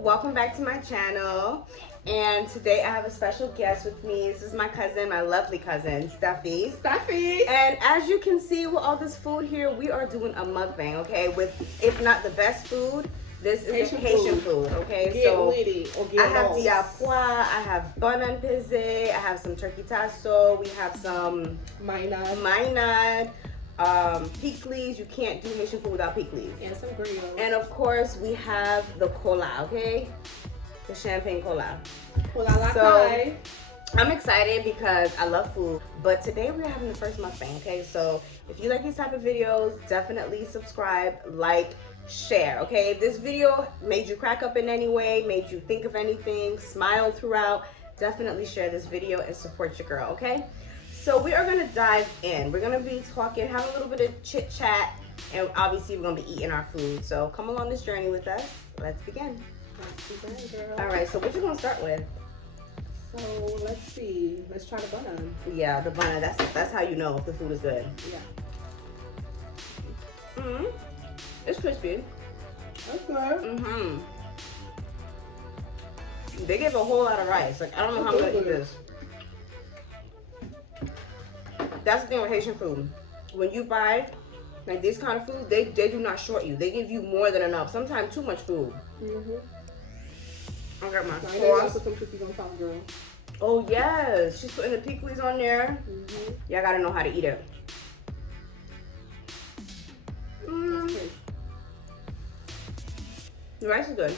welcome back to my channel. And today I have a special guest with me. This is my cousin, my lovely cousin, Steffi. And as you can see with all this food here, we are doing a mukbang, okay? With, if not the best food, this is Haitian food, okay? Get so witty or get I have lost. diapois, I have banan pizé, I have some turkey tasso, we have some mainad, pickles. You can't do Haitian food without pickles. And some griots. And of course, we have the cola, okay? The champagne cola. So I'm excited because I love food, but today we're having the first mukbang, okay? So if you like these type of videos, definitely subscribe, like, share, okay? If this video made you crack up in any way, made you think of anything, smile throughout, definitely share this video and support your girl, okay? So we are gonna dive in. We're gonna be talking, have a little bit of chit chat, and obviously we're gonna be eating our food. So come along this journey with us. Let's begin. All right, so what you gonna start with? So let's see. Let's try the bun. Yeah, the bun. That's how you know if the food is good. Yeah. It's crispy. That's good. They give a whole lot of rice. Like I don't know how I'm gonna eat this. That's the thing with Haitian food. When you buy like this kind of food, they do not short you. They give you more than enough. Sometimes too much food. I got my sauce. Put some cookies on top, girl. Oh yes, she's putting the pickles on there. Y'all gotta know how to eat it. The rice is good.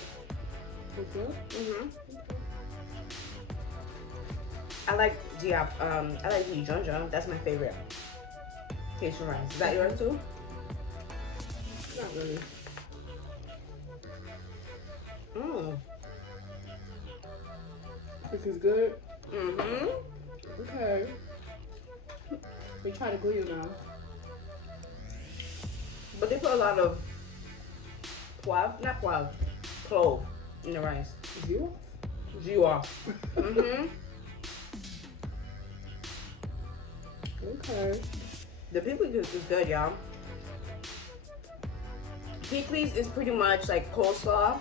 I like the jonja. That's my favorite Haitian rice. Is that yours too? Not really. This is good. Okay. We try to glue now. But they put a lot of clove in the rice. Jus. Okay. The pickles is good, y'all. Pickles is pretty much like coleslaw,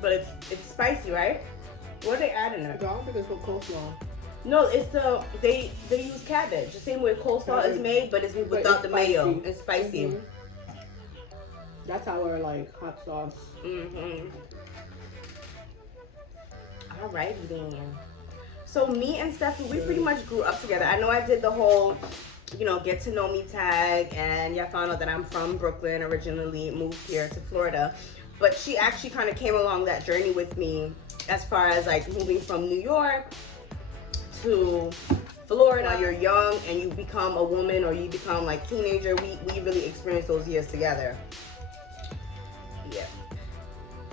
but it's spicy, right? What are they adding there? I don't think it's for coleslaw. No, it's they use cabbage. The same way coleslaw is made, but it's without the mayo. It's spicy. That's our like hot sauce. Alrighty then. So me and Stephanie, we pretty much grew up together. I know I did the whole, get to know me tag, and y'all found out that I'm from Brooklyn originally, moved here to Florida. But she actually kind of came along that journey with me as far as like moving from New York to Florida. You're young and you become a woman or you become like teenager. We really experienced those years together. Yeah.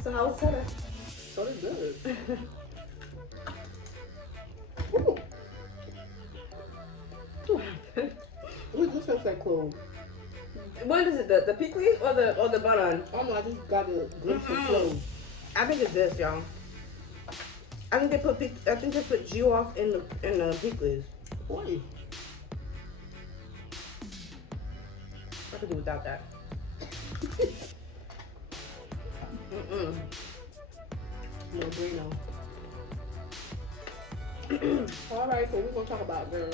So how was soda? Soda's good. Ooh, this tastes like clove. What is it? The pickles or the banan? Oh no, I just got a glimpse of clove. I think it's this, y'all. I think they put jus off in the pickles. Boy. I could do without that. No bueno. All right, so we're gonna talk about, girl.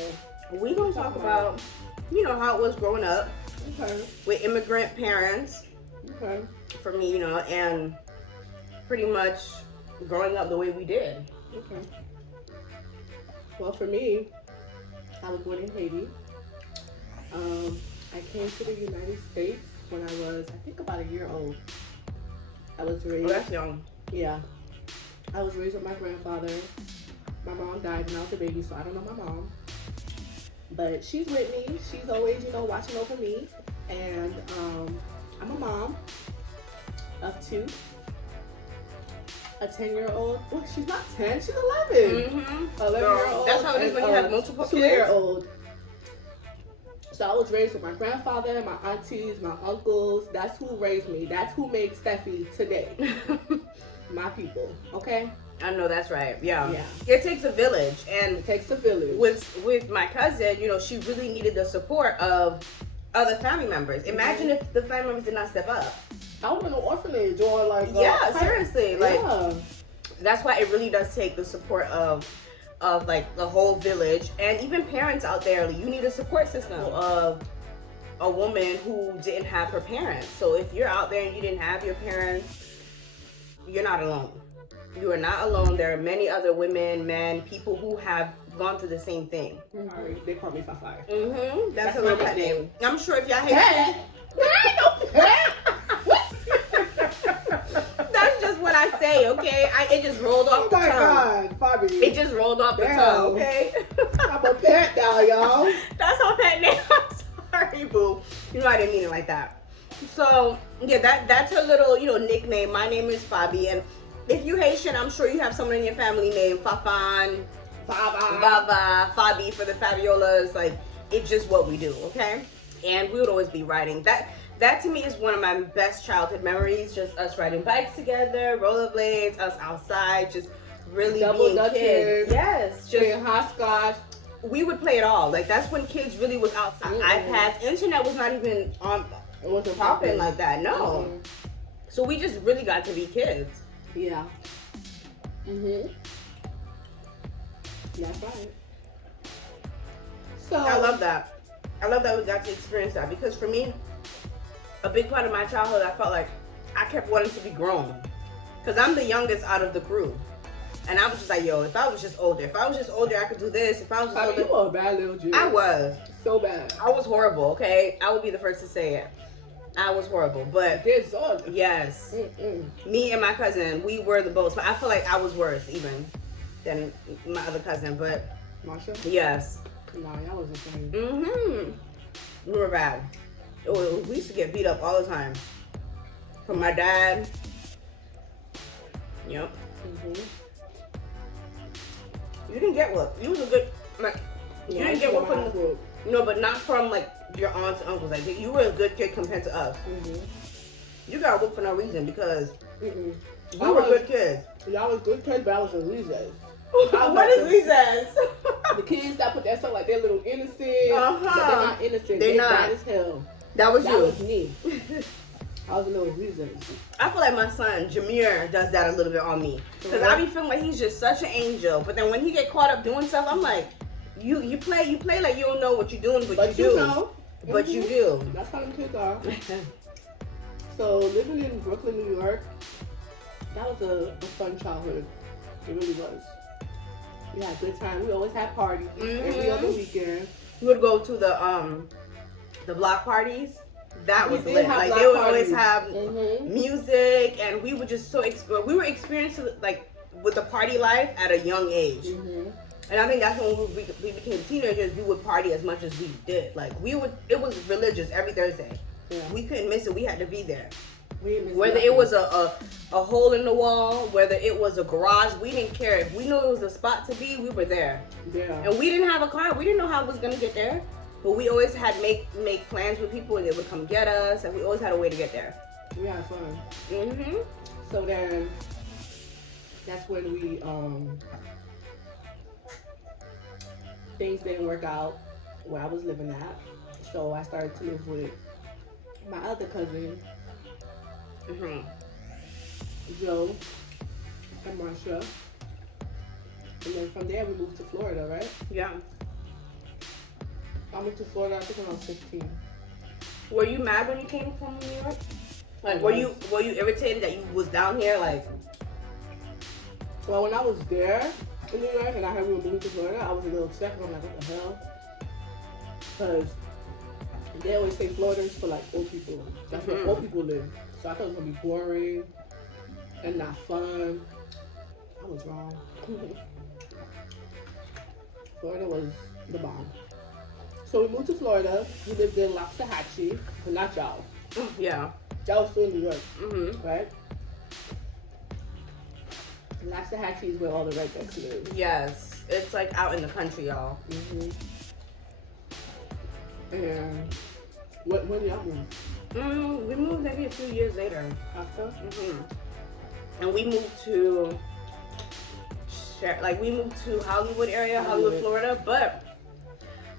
We're gonna talk about, how it was growing up with immigrant parents. For me, and pretty much growing up the way we did. Well, for me, I was born in Haiti. I came to the United States when I was, I think, about a year old. I was raised. Oh, that's young. Yeah. I was raised with my grandfather. My mom died when I was a baby, so I don't know my mom. But she's with me. She's always, watching over me. And I'm a mom of two. A 10-year-old. Well, she's not 10, she's 11. 11-year-old. That's how it is when you have multiple kids. 2-year-old. So I was raised with my grandfather, my aunties, my uncles. That's who raised me. That's who made Steffi today. My people, okay? I know that's right. Yeah. It takes a village, and it takes a village. With my cousin, she really needed the support of other family members. Imagine if the family members did not step up. I was in an orphanage or like seriously, like That's why it really does take the support of like the whole village, and even parents out there. You need a support system of a woman who didn't have her parents. So if you're out there and you didn't have your parents, you're not alone. You are not alone. There are many other women, men, people who have gone through the same thing. Sorry, they call me Fafa. That's a little pet name. I'm sure if y'all hate that's just what I say, okay? It just rolled off the tongue. Oh my God, Fabi. It just rolled off the tongue, okay? I'm a pet now, y'all. That's our pet name. I'm sorry, boo. You know I didn't mean it like that. So yeah, that's her little, nickname. My name is Fabi, and if you Haitian, I'm sure you have someone in your family named Fafan, Baba, Fabi for the Fabiolas. Like, it's just what we do, okay? And we would always be riding. That to me is one of my best childhood memories. Just us riding bikes together, rollerblades, us outside, just really being kids. Yes, just hopscotch. We would play it all. Like, that's when kids really was outside. iPads, internet was not even on. It wasn't popping like that. No. So we just really got to be kids. Yeah. That's right. So I love that. I love that we got to experience that, because for me, a big part of my childhood, I felt like I kept wanting to be grown, because I'm the youngest out of the group, and I was just like, yo, if I was just older, I could do this. If I was just older, you were a bad little Jew. I was so bad. I was horrible. Okay, I would be the first to say it. I was horrible, but yes, me and my cousin, we were the both. But I feel like I was worse even than my other cousin. But Marsha? Yes. No, y'all was the same. We were bad. We used to get beat up all the time from my dad. Yep. You didn't get whooped. You was a good. You didn't get whooped from. No, but not from like your aunts and uncles. Like, you were a good kid compared to us. You got whooped for no reason, because we were good kids. Y'all was good kids, but I was a recess. What is recess? The kids that put that stuff like they're a little innocent, but they're not innocent. They're bad as hell. That was you. That was me. I was a little recess. I feel like my son Jameer does that a little bit on me, because I be feeling like he's just such an angel. But then when he get caught up doing stuff, I'm like, you play like you don't know what you're doing, but you do. Know. But you do. That's how them kids are. So living in Brooklyn, New York, that was a fun childhood. It really was. We had a good time. We always had parties every other weekend. We would go to the block parties. That was lit. Like, they would always have music, and we would just we were experiencing like with the party life at a young age. And I think that's when we became teenagers. We would party as much as we did. Like, it was religious every Thursday. Yeah. We couldn't miss it. We had to be there. Whether it was a hole in the wall, whether it was a garage, we didn't care. If we knew it was a spot to be, we were there. Yeah. And we didn't have a car. We didn't know how it was gonna get there. But we always had make plans with people, and they would come get us, and we always had a way to get there. We had fun. So then that's when we things didn't work out where I was living at. So I started to live with my other cousin, Joe and Marsha. And then from there we moved to Florida, right? Yeah. I moved to Florida, I think when I was 15. Were you mad when you came from New York? Like, were you irritated that you was down here? Like, well, when I was there in New York and I heard we were moving to Florida, I was a little upset. I'm like, what the hell? Because they always say Florida's for like old people. That's where old people live. So I thought it was gonna be boring and not fun. I was wrong. Florida was the bomb. So we moved to Florida. We lived in Loxahatchee, but not y'all. Yeah. Y'all was still in New York, right? Loxahatchee is where all the rednecks live. Yes, it's like out in the country, y'all. And when did y'all move? We moved maybe a few years later. After? And we moved to Hollywood area, Hollywood, Florida. But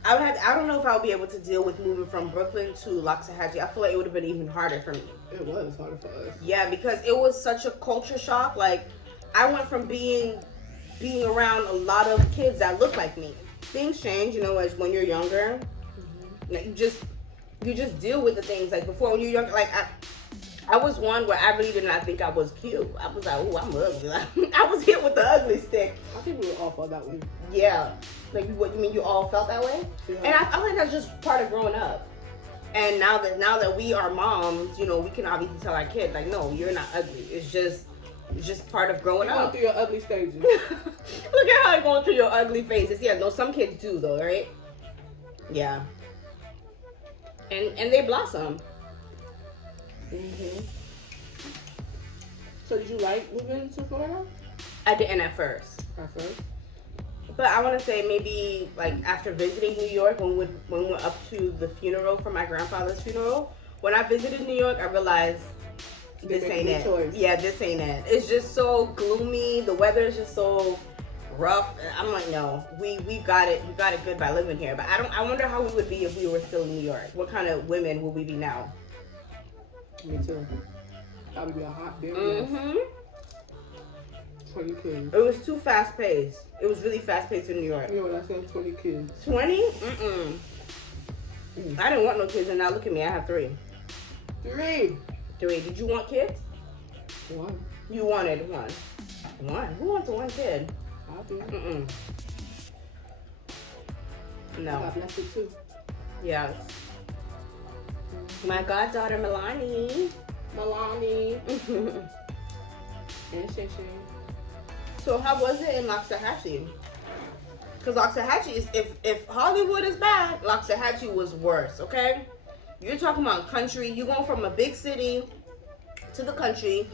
I don't know if I'll be able to deal with moving from Brooklyn to Loxahatchee. I feel like it would have been even harder for me. It was harder for us. Yeah, because it was such a culture shock. Like, I went from being around a lot of kids that look like me. Things change, you know, as when you're younger. Like you just deal with the things. Like before, when you're younger, like I was one where I really did not think I was cute. I was like, oh, I'm ugly. I was hit with the ugly stick. I think we were all felt that way. Yeah. Like, what you mean? You all felt that way? Yeah. And I think that's just part of growing up. And now that we are moms, you know, we can obviously tell our kid, like, no, you're not ugly. It's just part of growing up. Going through your ugly stages. Look at how you're going through your ugly phases. Yeah, no, some kids do though, right? Yeah. And they blossom. So did you like moving to Florida? I didn't at first. But I want to say maybe like after visiting New York, when we went up to the funeral for my grandfather's funeral, when I visited New York, I realized this ain't it. Choice. Yeah, this ain't it. It's just so gloomy. The weather is just so rough. I'm like, no, we got it. We got it good by living here. But I wonder how we would be if we were still in New York. What kind of women would we be now? Me too. Probably be a hot damn mess. 20 kids. It was too fast paced. It was really fast paced in New York. You know what I said? 20 kids. 20? I didn't want no kids, and now look at me. I have 3. 3. Did you want kids? 1. You wanted 1. 1? Who wants 1 kid? I did. No. I got blessed too. Yes. My goddaughter Milani. And Shay. So how was it in Loxahatchee? Because Loxahatchee is, if Hollywood is bad, Loxahatchee was worse, okay? You're talking about country. You're going from a big city to the country,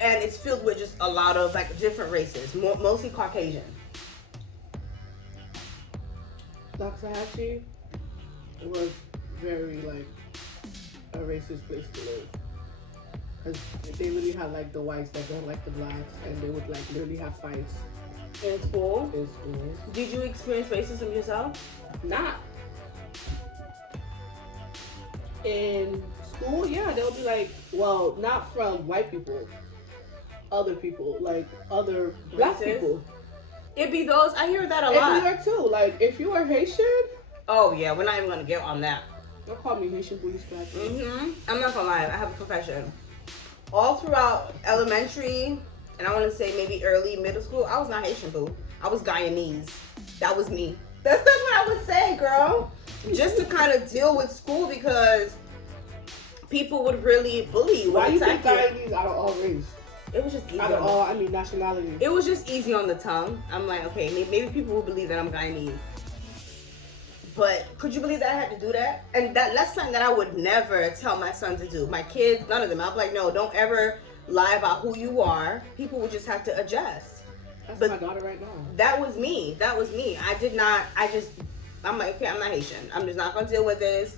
and it's filled with just a lot of like different races, mostly Caucasian. Loxahatchee was very like a racist place to live. Because they really had like the whites that don't like the blacks, and they would like literally have fights. In school? In schools. Did you experience racism yourself? Not. In school, yeah, they'll be like, well, not from white people. Other people, like other black people. It'd be those, I hear that a lot. lot. In New York too, like if you are Haitian. Oh yeah, we're not even gonna get on that. Don't call me Haitian booty scratch. I'm not gonna lie, I have a profession. All throughout elementary, and I want to say maybe early middle school, I was not Haitian, boo. I was Guyanese. That was me. That's what I would say, girl. Just to kind of deal with school, because people would really bully you. Why you think Guyanese out of all race? It was just easy. Out of all, nationality. It was just easy on the tongue. I'm like, okay, maybe people will believe that I'm Guyanese. But could you believe that I had to do that? And that's something that I would never tell my son to do. My kids, none of them. I'm like, no, don't ever lie about who you are. People would just have to adjust. That's my daughter right now. That was me. I'm like, okay, I'm not Haitian. I'm just not going to deal with this.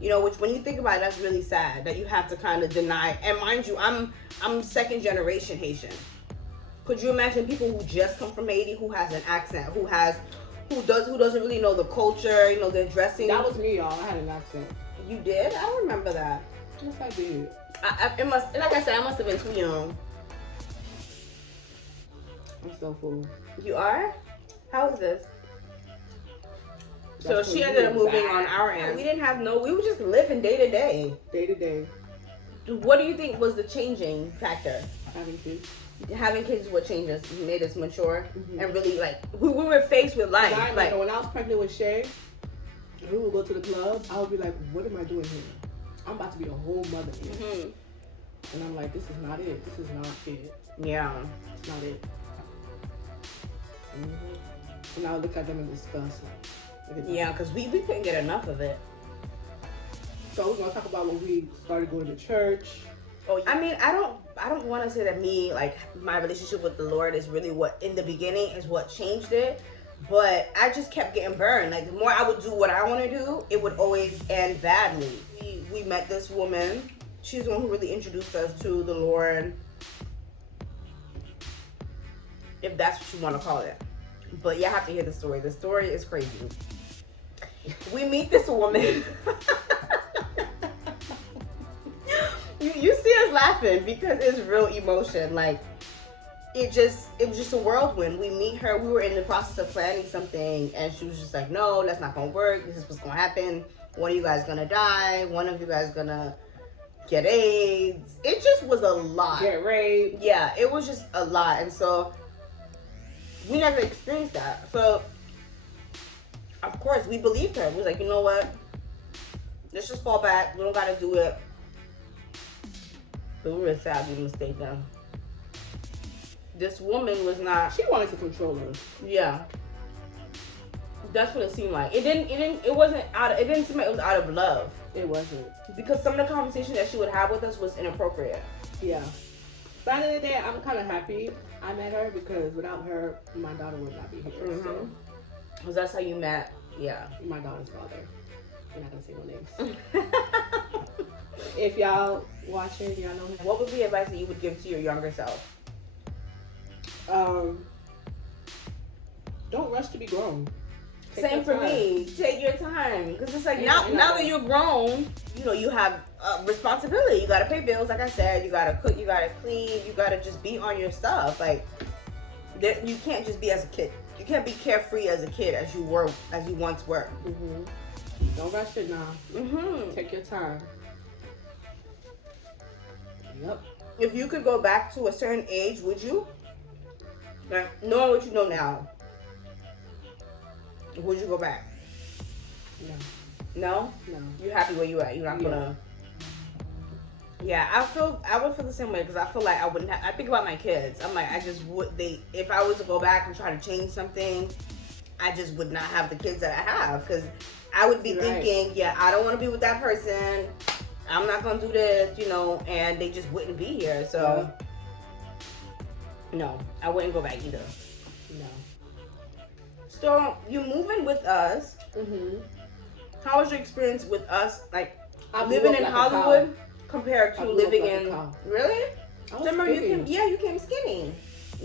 You know, which when you think about it, that's really sad that you have to kind of deny. And mind you, I'm second generation Haitian. Could you imagine people who just come from Haiti, who has an accent, who doesn't really know the culture, you know, their dressing? That was me, y'all. I had an accent. You did? I don't remember that. Yes, I did. It must, like I said, I must have been too young. I'm so full. You are? How is this? So she ended up moving on our end. We were just living day to day. Day to day. What do you think was the changing factor? Having kids. Having kids is what changed us, made us mature, and really like we were faced with life. Like when I was pregnant with Shay, and we would go to the club, I would be like, "What am I doing here? I'm about to be a whole mother here." And I'm like, "This is not it. This is not it. Yeah, it's not it." And I would look at them in disgust. Yeah, because we couldn't get enough of it. So we're gonna talk about when we started going to church. Oh, I mean, I don't want to say that my relationship with the Lord is really what in the beginning is what changed it, but I just kept getting burned. Like the more I would do what I want to do, it would always end badly. We met this woman. She's the one who really introduced us to the Lord, if that's what you want to call it. But you have to hear the story. The story is crazy. We meet this woman. You see us laughing because it's real emotion. Like, it was just a whirlwind. We meet her, we were in the process of planning something, and she was just like, no, that's not gonna work. This is what's gonna happen. One of you guys gonna die. One of you guys gonna get AIDS. It just was a lot. Get raped. Yeah, it was just a lot. And so we never experienced that. So of course we believed her. We was like, you know what? Let's just fall back. We don't gotta do it. But we were sadly mistaken. This woman was not. She wanted to control us. Yeah. That's what it seemed like. It didn't seem like it was out of love. It wasn't. Because some of the conversation that she would have with us was inappropriate. Yeah. But at the end of the day, I'm kind of happy I met her, because without her, my daughter would not be here. Mm-hmm. So. Because that's how you met. Yeah. My daughter's father. We're not going to say no names. If y'all watching, y'all know him. What would be advice that you would give to your younger self? Don't rush to be grown. Same for me. Take your time, because it's like now that you're grown, you know, you have responsibility. You gotta pay bills, like I said. You gotta cook. You gotta clean. You gotta just be on your stuff. Like you can't just be as a kid. You can't be carefree as a kid as you once were. Mm-hmm. Don't rush it now. Mm-hmm. Take your time. Yep. If you could go back to a certain age, would you? Like, knowing what you know now, would you go back? No. No? No. You happy where you at? You're not gonna. Yeah, I would feel the same way, because I feel like I wouldn't have. I think about my kids. I'm like, if I was to go back and try to change something, I just would not have the kids that I have, because I would be thinking, yeah, I don't want to be with that person. I'm not gonna do this, you know, and they just wouldn't be here. So, no, I wouldn't go back either. No. So you moving with us? Mm-hmm. How was your experience with us, like I living in like Hollywood compared to living like in? Really? I was Remember, skinny. you came skinny.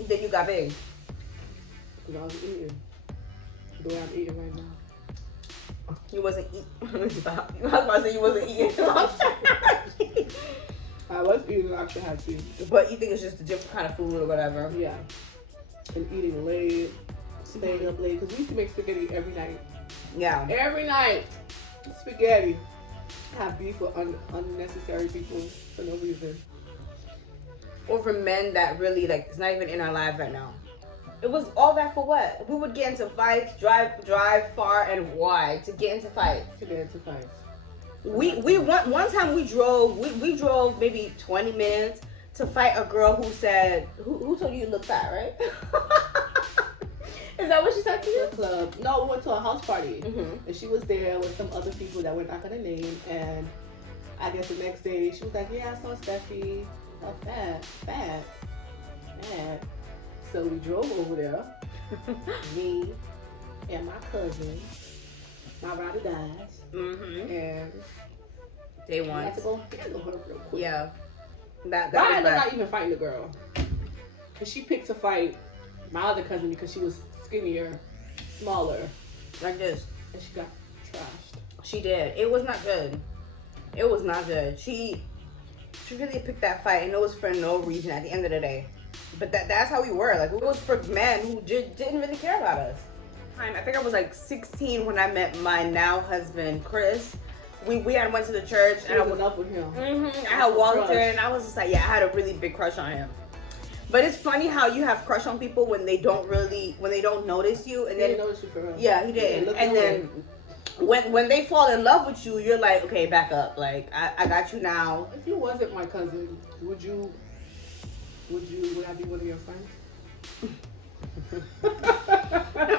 Then you got big. Because I was eating the way I'm eating right now. You wasn't eating. Stop. I was about to say you wasn't eating. I was eating after I had to. But you think it's just a different kind of food or whatever? Yeah. And eating late, staying up late. Because we used to make spaghetti every night. Yeah. Every night. Spaghetti. Have beef with unnecessary people for no reason. Over men that really, like, it's not even in our lives right now. It was all that for what? We would get into fights, drive far and wide to get into fights. One time we drove maybe 20 minutes to fight a girl who said, who told you look fat, right? Is that what she said to you? Club. No, we went to a house party. Mm-hmm. And she was there with some other people that we're not going to name. And I guess the next day she was like, yeah, I saw Steffi. Oh, fat. So we drove over there. Me and my cousin, my ride or dies. Mm-hmm. And they we want had to go handle her real quick. Yeah. That I ended was up not even fighting the girl. Because she picked to fight my other cousin because she was skinnier, smaller. like this. And she got trashed. She did. It was not good. It was not good. She really picked that fight, and it was for no reason at the end of the day. But that's how we were. Like, it was for men who didn't really care about us. I think I was like 16 when I met my now husband, Chris. We had went to the church. She was enough with him. Mm-hmm. I had walked in, and I was just like, yeah, I had a really big crush on him. But it's funny how you have crush on people when they don't notice you, and He then didn't notice you for real. Yeah, he did. Yeah, and then when they fall in love with you, you're like, okay, back up. Like, I got you now. If you wasn't my cousin, would I be one of your friends?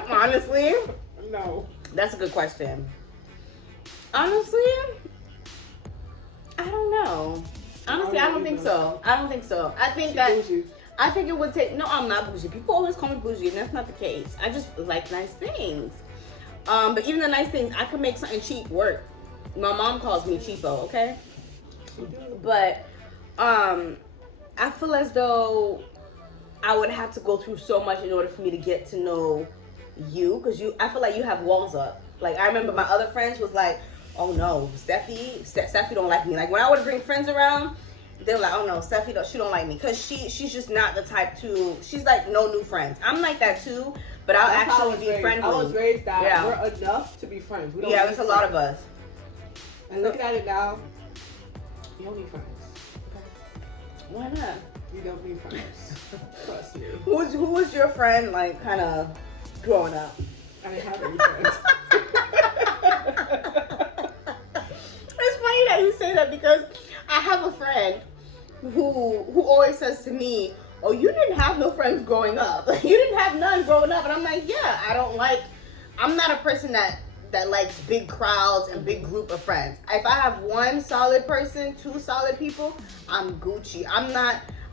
Honestly, No. that's a good question. Honestly, I don't know. Honestly, I don't think so. I think Bougie. I think it would take. No, I'm not bougie. People always call me bougie, and that's not the case. I just like nice things. But even the nice things, I could make something cheap work. My mom calls me cheapo, okay? But I feel as though I would have to go through so much in order for me to get to know you, because I feel like you have walls up. Like, I remember my other friends was like, oh no, Steffi don't like me. Like, when I would bring friends around, they're like, oh no, Steffi, she don't like me, because she's just not the type to. She's like, no new friends. I'm like that too, but I'll actually be friendly. I was raised that we're enough to be friends. We don't there's a lot of us. And looking at it now, you don't need friends. Okay? Why not? You don't need friends. Trust me. Who was your friend, like, kind of growing up? I didn't have any friends. It's funny that you say that, because I have a friend who always says to me, oh, you didn't have no friends growing up. You didn't have none growing up. And I'm like, yeah, I'm not a person that likes big crowds and big group of friends. If I have one solid person, two solid people, I'm Gucci.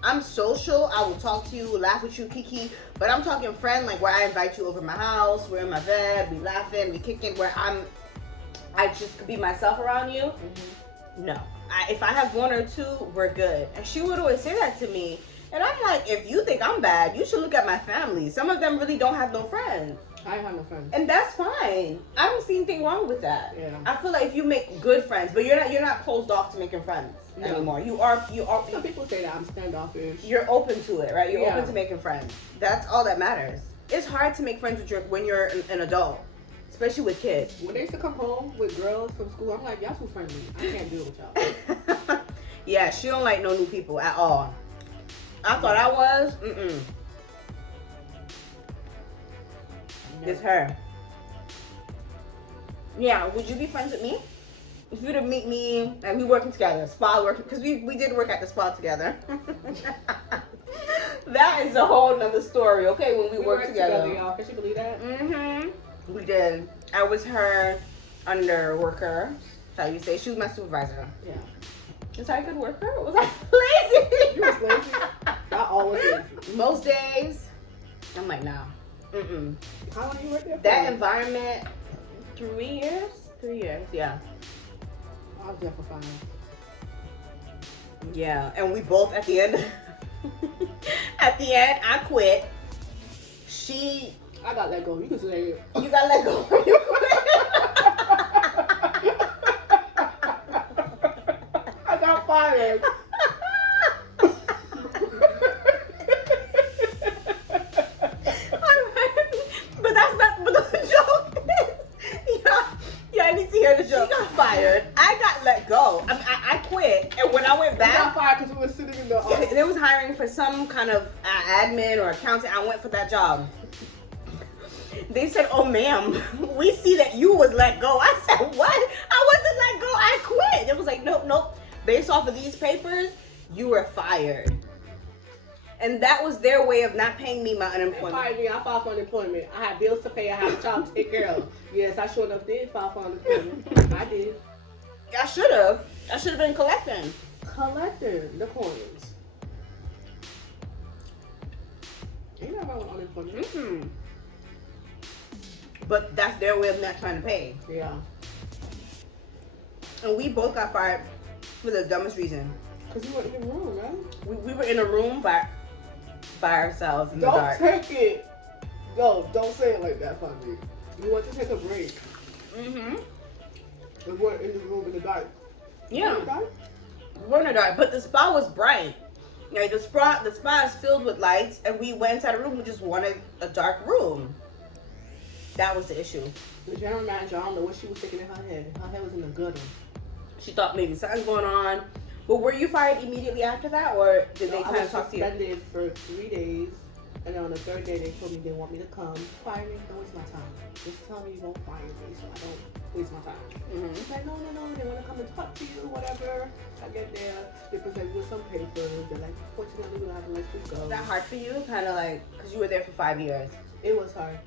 I'm social. I will talk to you, laugh with you, kiki. But I'm talking friend, like where I invite you over my house, we're in my bed, we laughing, we kicking, where I just could be myself around you. Mm-hmm. No. If I have one or two, we're good. And she would always say that to me. And I'm like, if you think I'm bad, you should look at my family. Some of them really don't have no friends. I have no friends. And that's fine. I don't see anything wrong with that. Yeah. I feel like if you make good friends, but you're not closed off to making friends anymore. You are. Some people say that I'm standoffish. You're open to it, right? You're open to making friends. That's all that matters. It's hard to make friends when you're an adult, especially with kids. When they used to come home with girls from school, I'm like, y'all too friendly. I can't deal with y'all. Yeah, she don't like no new people at all. I thought I was. It's her. Yeah, would you be friends with me? If you were to meet me and we working together, spa working, because we did work at the spa together. That is a whole nother story, okay, when we worked together. Y'all. Can you believe that? Mm-hmm. We did. I was her under worker. That's how you say. She was my supervisor. Yeah. Was I a good worker? Was I lazy? You was lazy. I always lazy. Most days, I'm like, nah. How long you work there for? That environment, 3 years? 3 years, yeah. I was there for 5. Yeah, and we both at the end, I quit. I got let go. You can say it. You got let go. You quit. I got fired. But the joke is, yeah, I need to hear the joke. She got fired. I got let go. I quit, and when I went back, I got fired because we were sitting in the office. They was hiring for some kind of admin or accountant. I went for that job. They said, oh ma'am, we see that you was let go. I said, what? I wasn't let go. I quit. It was like, nope. Based off of these papers, you were fired. And that was their way of not paying me my unemployment. They fired me. I filed for unemployment. I had bills to pay. I had a job to take care of. Yes, I sure enough did file for unemployment. I did. I should have. I should have been collecting. Collecting the coins. Ain't nothing wrong with unemployment. But that's their way of not trying to pay. Yeah. And we both got fired for the dumbest reason. Because you were in the room, right? We were in a room by ourselves in the dark. Don't take it. No, don't say it like that, Fonzie. You want to take a break. We were in the room in the dark. Yeah. In the dark? We're in the dark, but the spa was bright. Like the spa is filled with lights, and we went inside a room. We just wanted a dark room. That was the issue. The general manager, I don't know what she was thinking in her head. Her head was in the gutter. She thought maybe something's going on. But were you fired immediately after that, or did they kind of talk to you? I was suspended for 3 days, and then on the 3rd day they told me they want me to come. Fire me, don't waste my time. Just tell me you won't fire me so I don't waste my time. She's like, no, they want to come and talk to you, whatever. I get there, they present you with some papers. They're like, fortunately, we don't have to let you go. Was that hard for you? Kind of like, because you were there for 5 years. It was hard.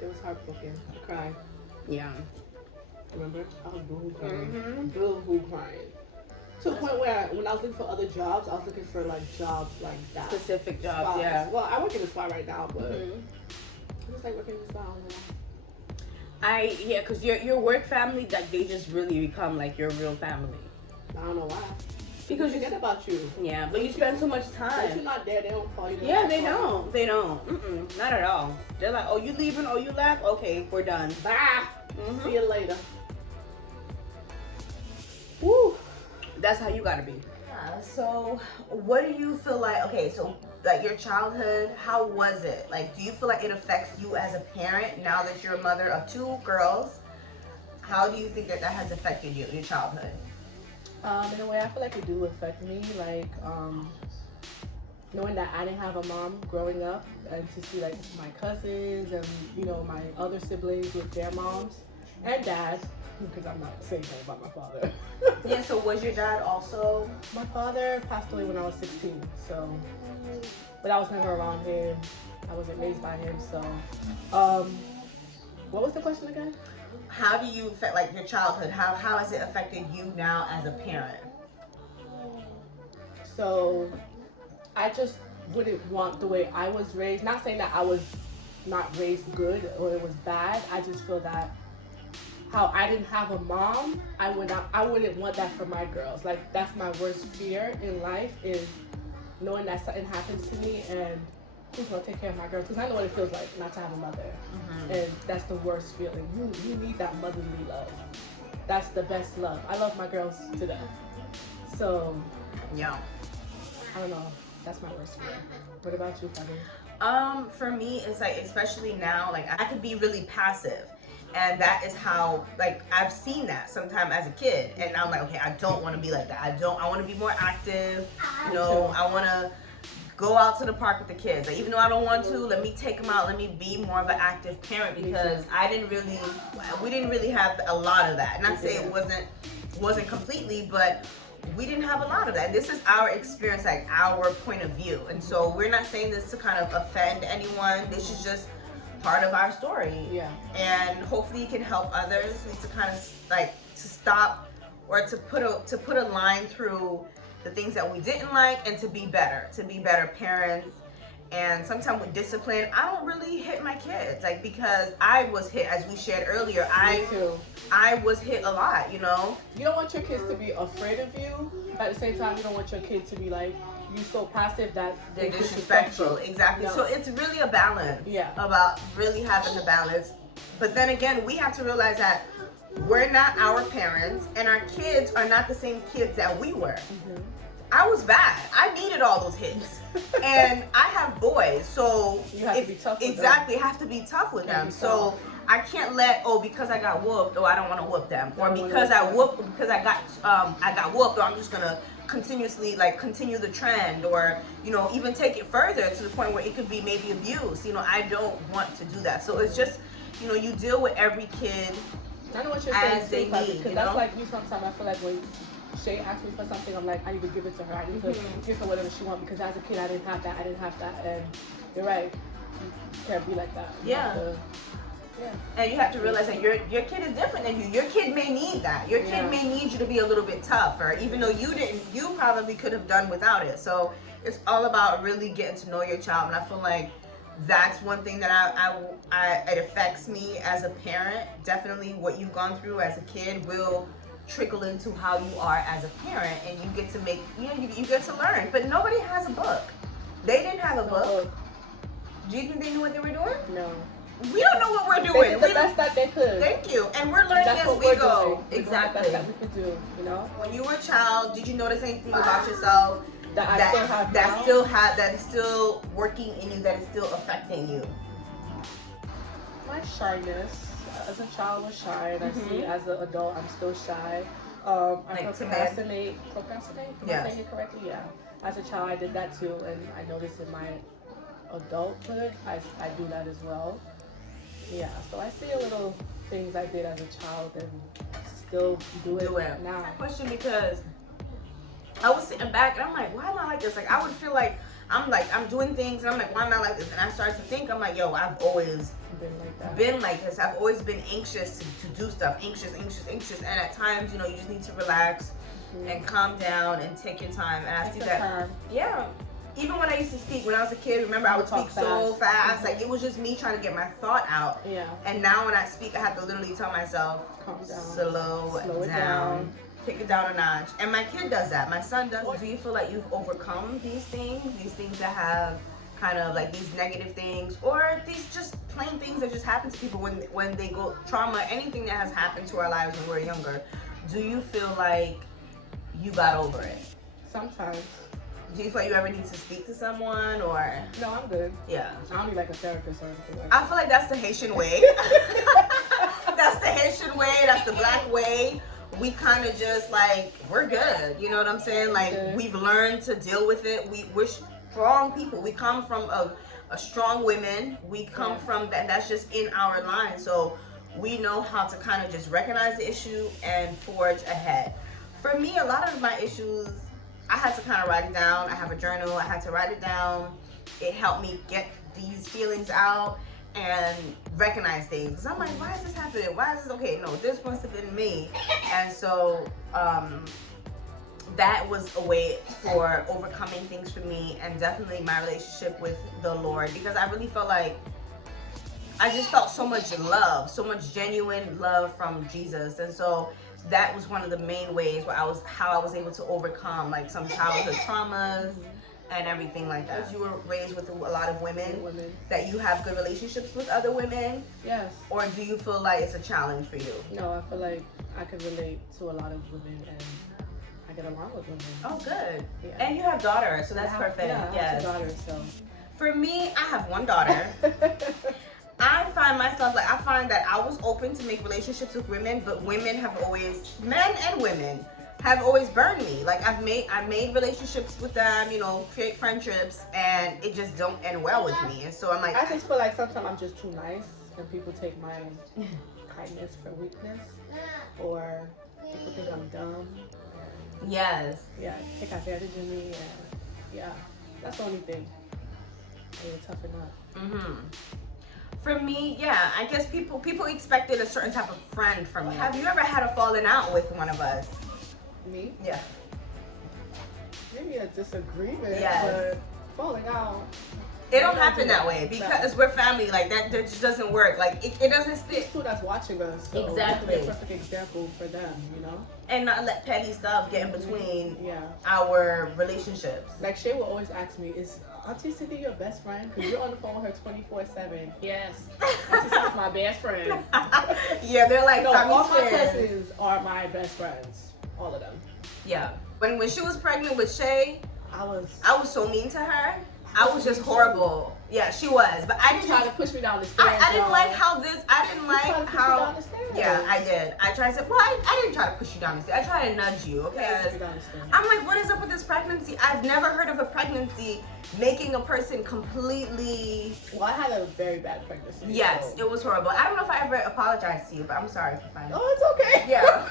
It was heartbroken. I cried. Yeah. Remember? I was boo-hoo crying. Boo-hoo crying. To the point where when I was looking for other jobs, I was looking for like jobs like that. Specific jobs, spas. yeah. Well, I work in a spa right now, but I just like working in a spa. Because your work family, like they just really become like your real family. I don't know why. Because you forget about you. Yeah, but you spend so much time. Once you're not there, they don't call you. Yeah, they don't. They don't. Not at all. They're like, oh, you leaving? Oh, you left? Okay, we're done. Bye. See you later. Woo. That's how you gotta be. Yeah, so what do you feel like, okay, so like your childhood, how was it? Like, do you feel like it affects you as a parent now that you're a mother of 2 girls? How do you think that that has affected you, your childhood? In a way, I feel like it do affect me. Like, knowing that I didn't have a mom growing up, and to see like my cousins and my other siblings with their moms and dad, because I'm not saying anything about my father. Yeah, so was your dad also? My father passed away when I was 16, so, but I was never around him. I wasn't raised by him, so. What was the question again? How do you affect, like, your childhood? How has it affected you now as a parent? So, I just wouldn't want the way I was raised. Not saying that I was not raised good or it was bad. I just feel that how I didn't have a mom, I wouldn't want that for my girls. Like, that's my worst fear in life, is knowing that something happens to me and who's gonna take care of my girls? Because I know what it feels like not to have a mother, and that's the worst feeling. You need that motherly love. That's the best love. I love my girls to death. So Yeah. I don't know. That's my worst fear. What about you, Fabi? For me, it's like, especially now, like, I could be really passive. And that is how, like, I've seen that sometime as a kid. And I'm like, okay, I don't want to be like that. I want to be more active. You know, I want to go out to the park with the kids. Like, even though I don't want to, let me take them out. Let me be more of an active parent, because we didn't really have a lot of that. Not to say it wasn't completely, but we didn't have a lot of that. This is our experience, like our point of view. And so we're not saying this to kind of offend anyone. This is just part of our story. Yeah. And hopefully it can help others to kind of like to stop or to put a line through the things that we didn't like, and to be better parents. And sometimes with discipline, I don't really hit my kids, like, because I was hit, as we shared earlier. I was hit a lot, You don't want your kids to be afraid of you, but at the same time, you don't want your kids to be like, you so passive that they're disrespectful. Exactly. No. So it's really a balance. Yeah. About really having a balance. But then again, we have to realize that we're not our parents, and our kids are not the same kids that we were. I was bad. I needed all those hits. And I have boys, so you have to be tough with exactly, have to be tough with them. So I can't let, because I got whooped, I don't want to whoop them, or because I got whooped, or I'm just gonna continuously continue the trend, or even take it further to the point where it could be maybe abuse. I don't want to do that. So it's just you deal with every kid. I know what you're saying, as they need, because that's like me sometimes. I feel like when Shay asks me for something, I'm like, I need to give it to her. I need to give her whatever she wants, because as a kid, I didn't have that. And you're right. You can't be like that. Yeah. And you have to realize that your kid is different than you. Your kid may need that. Your kid may need you to be a little bit tougher, even though you probably could have done without it. So it's all about really getting to know your child. And I feel like that's one thing that it affects me as a parent. Definitely what you've gone through as a kid will trickle into how you are as a parent, and you get to make, you get to learn. But nobody has a book. They didn't have a book. Do you think they knew what they were doing? No. We don't know what we're doing. They did the best that they could. Thank you. And we're learning as we go. Exactly. The best that we could do, When you were a child, did you notice anything about yourself that is still working in you, that is still affecting you? My shyness. As a child, I was shy, and I see as an adult, I'm still shy. I procrastinate. Am I saying it correctly? Yeah. As a child, I did that too, and I noticed in my adulthood, I do that as well. Yeah. So I see a little things I did as a child and still do it now. Question, because I was sitting back and I'm like, why am I like this? Like, I would feel like I'm doing things and I'm like, why am I like this? And I started to think, I'm like, I've always been like this. I've always been anxious to do stuff, anxious. And at times, you just need to relax and calm down and take your time. And I see that. Yeah. Even when I used to speak, when I was a kid, remember I would speak so fast. Like, it was just me trying to get my thought out. Yeah. And now when I speak, I have to literally tell myself, calm down. Slow it down. Take it down a notch. And my kid does that. My son does. Do you feel like you've overcome these things that have kind of like these negative things, or these just plain things that just happen to people when they go trauma, anything that has happened to our lives when we were younger? Do you feel like you got over it? Sometimes. Do you feel like you ever need to speak to someone, or? No, I'm good. Yeah. I don't need like a therapist or anything like I feel like that's the Haitian way. That's the Haitian way. That's the black way. We kind of just like, we're good. You know what I'm saying? Like, we've learned to deal with it. We're strong people. We come from a strong women. We come from that. That's just in our line. So we know how to kind of just recognize the issue and forge ahead. For me, a lot of my issues, I had to kind of write it down. I have a journal. I had to write it down. It helped me get these feelings out and recognize things. Because I'm like, why is this happening? Why is this okay? No, this must have been me. And so that was a way for overcoming things for me, and definitely my relationship with the Lord, because I really felt like I just felt so much love, so much genuine love from Jesus. And so that was one of the main ways where how I was able to overcome like some childhood traumas and everything like that. You were raised with a lot of women, that you have good relationships with other women? Yes. Or do you feel like it's a challenge for you? No, I feel like I can relate to a lot of women, and I get along with women. Oh, good. Yeah. And you have daughters, so that's perfect. Yeah, I have 2 daughters, so. For me, I have 1 daughter. I find myself, like, I find that I was open to make relationships with women, but women have always, men and women, have always burned me. Like, I've made relationships with them, you know, create friendships, and it just don't end well with me. And so I'm like, I just feel like sometimes I'm just too nice, and people take my kindness for weakness, or people think I'm dumb. Yes. Yeah, take advantage of me, and yeah, that's the only thing. I need to toughen up. For me, yeah, I guess people expected a certain type of friend from me. Have you ever had a falling out with one of us? Me? Yeah. Maybe a disagreement, Yes. but falling out. It don't happen that way, because we're family. Like, that just doesn't work. Like, it doesn't stick. Who that's watching us. So Exactly. It's a perfect example for them, you know? And not let petty stuff get in between Yeah. our relationships. Like, Shay will always ask me, is Auntie Cindy your best friend? Because you're on the phone with her 24/7. Yes. Auntie Cindy's my best friend. Yeah, they're like, no, all my twins. cousins are my best friends. All of them. Yeah. When she was pregnant with Shay, I was so mean to her. I was just horrible. Yeah, she was. But I didn't try to push me down the stairs. I didn't like how this. I didn't like tried to push how. me down the stairs. Yeah, I did. I tried to. Well, I didn't try to push you down the stairs. I tried to nudge you. Okay. Yeah, push me down the stairs. I'm like, what is up with this pregnancy? I've never heard of a pregnancy making a person completely. Well, I had a very bad pregnancy. Yes, so. it was horrible. I don't know if I ever apologized to you, but I'm sorry for finding. Oh, it's okay. Yeah.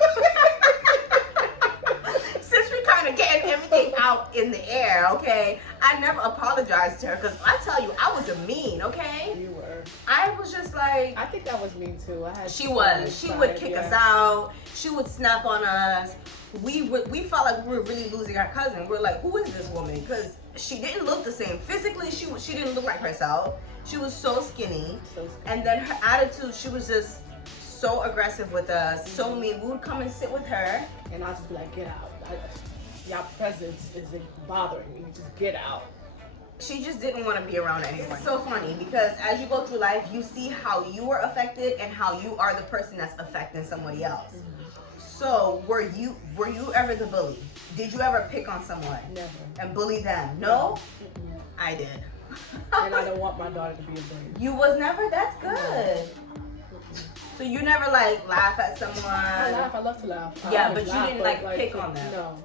Since we kind of getting everything out in the air, okay? I never apologized to her, because I tell you, I was a mean, okay? You were. I was just like. I think that was mean too. She would kick us out. She would snap on us. We felt like we were really losing our cousin. We're like, who is this woman? Because she didn't look the same. Physically, she didn't look like herself. She was so skinny. And then her attitude, she was just so aggressive with us, so mean. We would come and sit with her. And I'll just be like, get out. Your presence is bothering me. Just get out. She just didn't want to be around anyone. It's so funny, because as you go through life, you see how you were affected and how you are the person that's affecting somebody else. So were you ever the bully? Did you ever pick on someone? Never. And bully them? No? I did. And I don't want my daughter to be a bully. You was never? That's good. So you never like laugh at someone? I laugh. I love to laugh. Yeah, but you didn't like pick on them. No.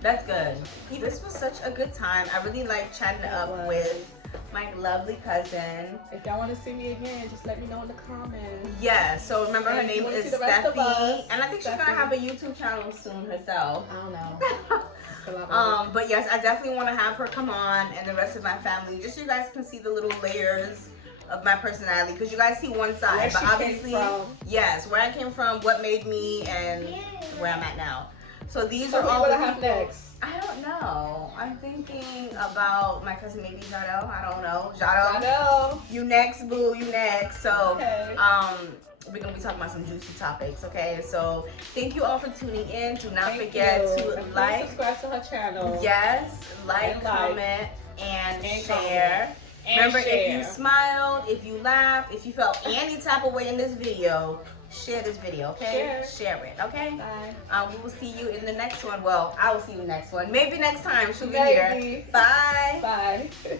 That's good. This was such a good time. I really like chatting up with my lovely cousin. If y'all want to see me again, just let me know in the comments. Yeah, so remember her name is Steffi. And I think she's going to have a YouTube channel soon herself. I don't know. But yes, I definitely want to have her come on, and the rest of my family, just so you guys can see the little layers of my personality, because you guys see one side, but obviously, yes, where I came from, what made me, and where I'm at now. So these are all what I have next. I don't know. I'm thinking about my cousin, maybe Jado. I don't know. Jado. You next, boo. You next. So, okay. We're gonna be talking about some juicy topics. Okay. So, thank you all for tuning in. Do not forget to like, subscribe to her channel. Yes, like, comment, and share. Remember, if you smiled, if you laughed, if you felt any type of way in this video, share this video, okay? Share it, okay? Bye. We will see you in the next one. Well, I will see you next one. Maybe next time she'll be Maybe. here. Bye. Bye.